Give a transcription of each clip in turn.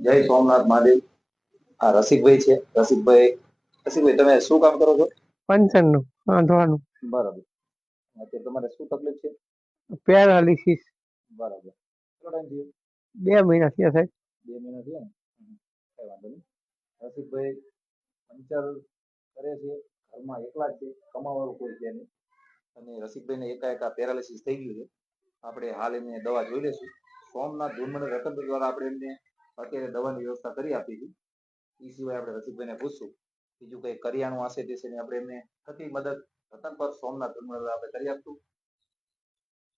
જય સોમનાથ મહાદેવ. આ રસિકભાઈ છે. રસિકભાઈ તમે શું કામ કરો છો? પંચરનું વાંધવાનું બરાબર. અત્યારે તમારે શું તકલીફ છે? પેરાલિસિસ. બરાબર. કેટલો ટાઈમ થયો? 2 મહિના થયા સાહેબ. 2 મહિના થયા ને? કઈ વાંધો નહીં. રસિકભાઈ પંચર કરે છે, ઘરમાં એકલા જ છે, કમાવાળું કોઈ છે નહીં. અને રસિકભાઈને એકાએક પેરાલિસિસ થઈ ગયું છે. આપણે હાલ એમને દવા જોઈ લેશું. સોમનાથ ધૂનમણી રતન દ્વારા આપણે એમને અત્યારે દવાની વ્યવસ્થા કરી આપી છે. એ સિવાય આપણે રસિકભાઈને પૂછશું બીજું કઈ કરિયાણું હશે તે છે આપણે એમને થતી મદદ રતન પર સોમનાથ ધૂનમણી દ્વારા આપણે કરી આપશું.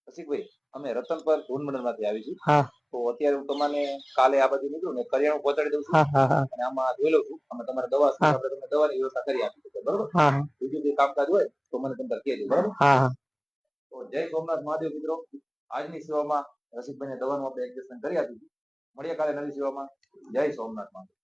રસિકભાઈ અમે રતન પર ધૂનમણી માંથી આવી છું. હા. તો અત્યારે હું તમને કાલે આ બાજુ નીકળું ને કરિયાણું પહોંચાડી દઉં છું. અને આમાં જોઈ લઉં છું. અમે તમારે દવા આપણે તમને દવાની વ્યવસ્થા કરી આપી છે. બરોબર. બીજું કોઈ કામકાજ હોય તો મને તમે કહેજો. બરોબર. તો જય સોમનાથ મહાદેવ મિત્રો. આજની સેવામાં રસિકભાઈને દવાનું આપણે એડજસ્ટમેન્ટ કરી આપીશું. મળીએ કાલે નવી સેવામાં. જય સોમનાથ મહાદેવ.